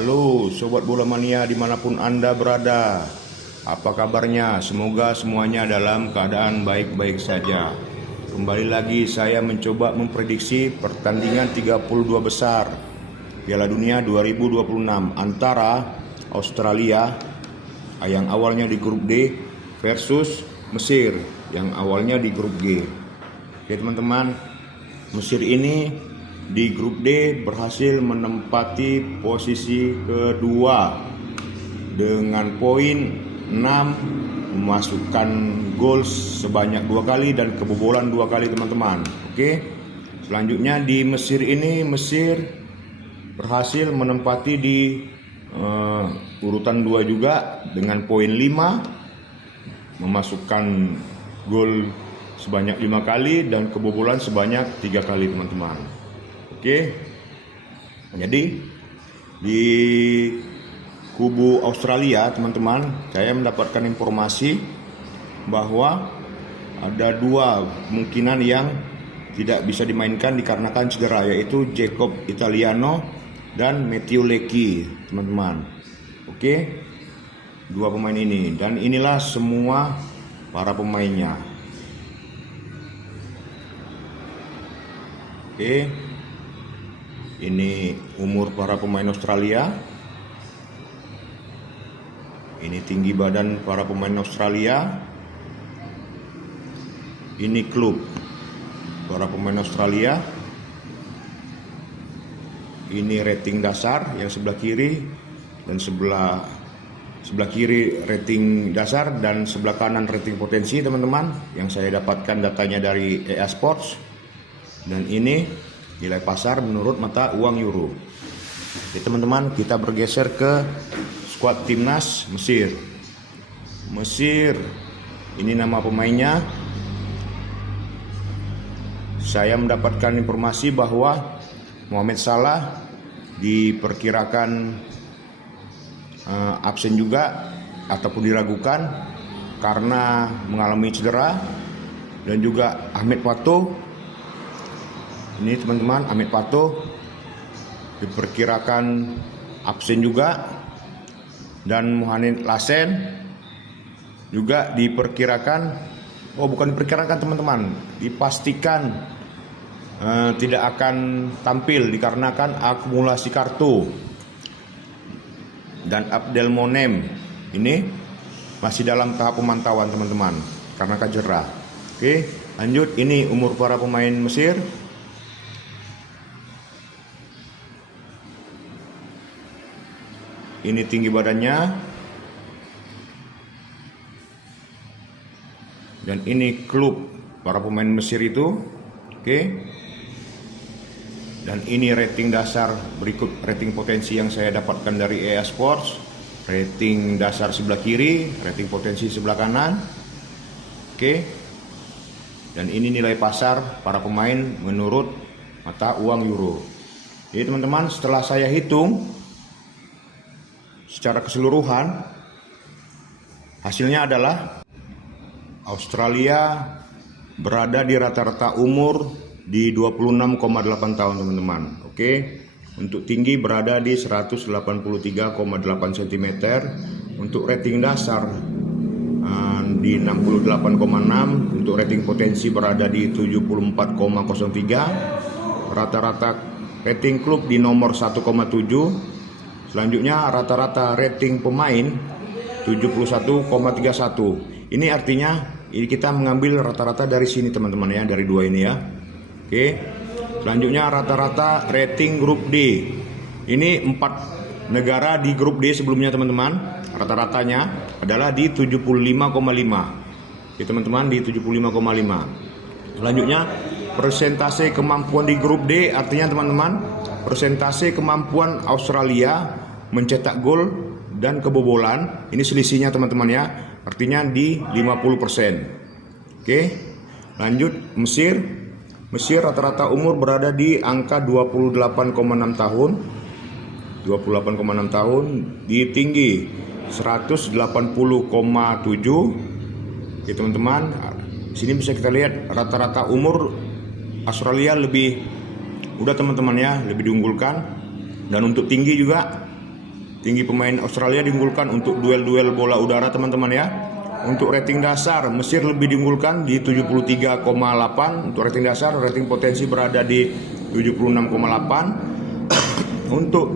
Halo Sobat Bola Mania dimanapun Anda berada. Apa kabarnya? Semoga semuanya dalam keadaan baik-baik saja. Kembali lagi saya mencoba memprediksi pertandingan 32 besar Piala Dunia 2026 antara Australia yang awalnya di grup D versus Mesir yang awalnya di grup G. Oke teman-teman, Mesir ini di grup D berhasil menempati posisi kedua dengan poin 6, memasukkan gol sebanyak 2 kali dan kebobolan 2 kali teman-teman. Oke. Selanjutnya di Mesir ini, Mesir berhasil menempati di urutan 2 juga dengan poin 5, memasukkan gol sebanyak 5 kali dan kebobolan sebanyak 3 kali teman-teman. Oke, jadi di kubu Australia teman-teman, saya mendapatkan informasi bahwa ada 2 kemungkinan yang tidak bisa dimainkan dikarenakan cedera, yaitu Jacob Italiano dan Matthew Leckie teman-teman. Oke, 2 pemain ini, dan inilah semua para pemainnya. Oke, ini umur para pemain Australia. Ini tinggi badan para pemain Australia. Ini klub para pemain Australia. Ini rating dasar yang sebelah kiri, dan sebelah kiri rating dasar dan sebelah kanan rating potensi teman-teman, yang saya dapatkan datanya dari EA Sports. Dan ini nilai pasar menurut mata uang euro. Oke teman-teman, kita bergeser ke skuad timnas Mesir. Mesir, ini nama pemainnya. Saya mendapatkan informasi bahwa Mohamed Salah diperkirakan absen juga ataupun diragukan karena mengalami cedera, dan juga Ahmed Pato. Ini teman-teman, Ahmed Pato diperkirakan absen juga, dan Mohamed Lassen juga diperkirakan, bukan diperkirakan teman-teman, dipastikan tidak akan tampil dikarenakan akumulasi kartu. Dan Abdel Monem ini masih dalam tahap pemantauan teman-teman karena cedera. Oke, lanjut, ini umur para pemain Mesir. Ini tinggi badannya, dan ini klub para pemain Mesir itu. Oke, dan ini rating dasar, berikut rating potensi yang saya dapatkan dari EA Sports. Rating dasar sebelah kiri, rating potensi sebelah kanan. Oke, dan ini nilai pasar para pemain menurut mata uang euro. Jadi teman-teman, setelah saya hitung secara keseluruhan, hasilnya adalah Australia berada di rata-rata umur di 26,8 tahun teman-teman. Oke, untuk tinggi berada di 183,8 cm, untuk rating dasar di 68,6, untuk rating potensi berada di 74,03, rata-rata rating klub di nomor 1,7. Selanjutnya rata-rata rating pemain 71,31. Ini artinya kita mengambil rata-rata dari sini teman-teman ya, dari 2 ini ya. Oke. Selanjutnya rata-rata rating grup D. Ini 4 negara di grup D sebelumnya teman-teman. Rata-ratanya adalah di 75,5. Oke teman-teman, di 75,5. Selanjutnya persentase kemampuan di grup D, artinya teman-teman persentase kemampuan Australia mencetak gol dan kebobolan, ini selisihnya teman-teman ya, artinya di 50%. Oke, lanjut Mesir. Mesir rata-rata umur berada di angka 28,6 tahun. 28,6 tahun, di tinggi 180,7. Oke teman-teman, di sini bisa kita lihat rata-rata umur Australia lebih udah teman-teman ya, lebih diunggulkan. Dan untuk tinggi juga tinggi pemain Australia diunggulkan untuk duel-duel bola udara teman-teman ya. Untuk rating dasar Mesir lebih diunggulkan di 73,8 untuk rating dasar, rating potensi berada di 76,8. Untuk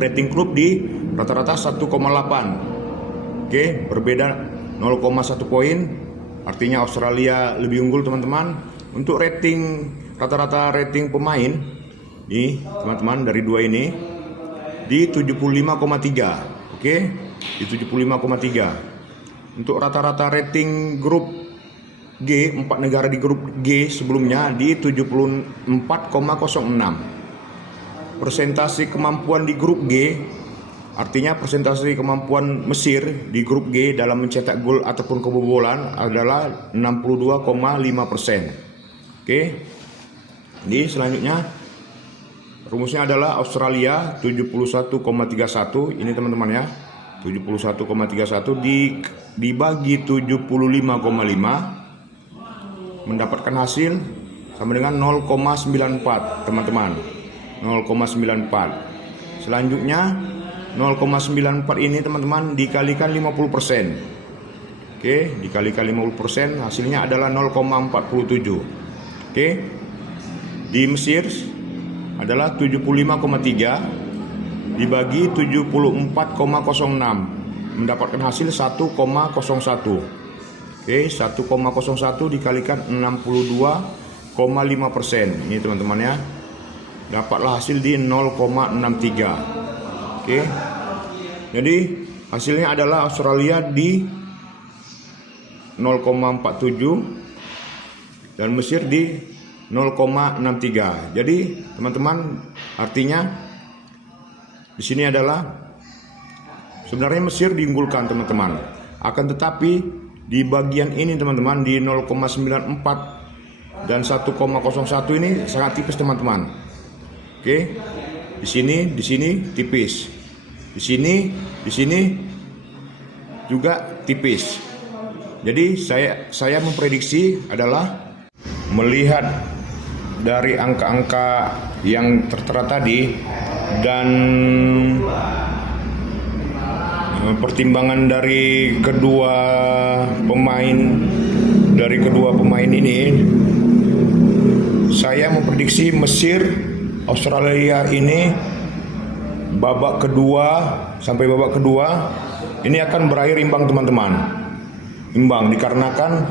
rating klub di rata-rata 1,8. Oke, berbeda 0,1 poin. Artinya Australia lebih unggul teman-teman. Untuk rating rata-rata rating pemain nih teman-teman dari dua ini di 75,3. Oke, di 75,3. Untuk rata-rata rating grup G, 4 negara di grup G sebelumnya di 74,06. Persentase kemampuan di grup G, artinya persentase kemampuan Mesir di grup G dalam mencetak gol ataupun kebobolan adalah 62,5%. Oke. Ini selanjutnya rumusnya adalah Australia 71,31. Ini teman-teman ya. 71,31 dibagi 75,5 mendapatkan hasil sama dengan 0,94 teman-teman. 0,94. Selanjutnya 0,94 ini teman-teman dikalikan 50%. Oke, dikalikan 50% hasilnya adalah 0,47. Oke. Di Mesir adalah 75,3 dibagi 74,06 mendapatkan hasil 1,01. Oke, 1,01 dikalikan 62,5%. Ini teman-teman ya. Dapatlah hasil di 0,63. Oke. Jadi hasilnya adalah Australia di 0,47 dan Mesir di 0,63. Jadi teman-teman artinya di sini adalah sebenarnya Mesir diunggulkan teman-teman. Akan tetapi di bagian ini teman-teman di 0,94 dan 1,01 ini sangat tipis teman-teman. Oke. Di sini tipis. Di sini juga tipis. Jadi saya memprediksi adalah melihat dari angka-angka yang tertera tadi dan pertimbangan dari kedua pemain ini, saya memprediksi Mesir Australia ini babak kedua ini akan berakhir imbang teman-teman. Imbang dikarenakan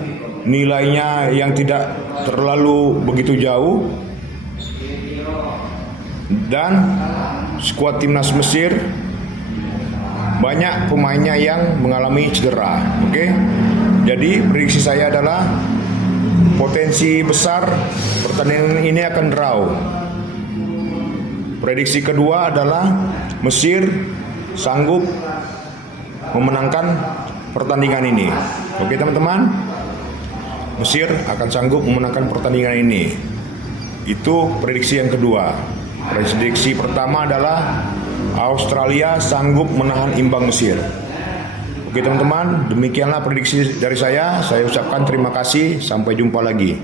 nilainya yang tidak terlalu begitu jauh dan skuad timnas Mesir banyak pemainnya yang mengalami cedera. Oke. Jadi prediksi saya adalah potensi besar pertandingan ini akan draw. Prediksi kedua adalah Mesir sanggup memenangkan pertandingan ini. Oke teman-teman, Mesir akan sanggup memenangkan pertandingan ini. Itu prediksi yang kedua. Prediksi pertama adalah Australia sanggup menahan imbang Mesir. Oke teman-teman, demikianlah prediksi dari saya. Saya ucapkan terima kasih. Sampai jumpa lagi.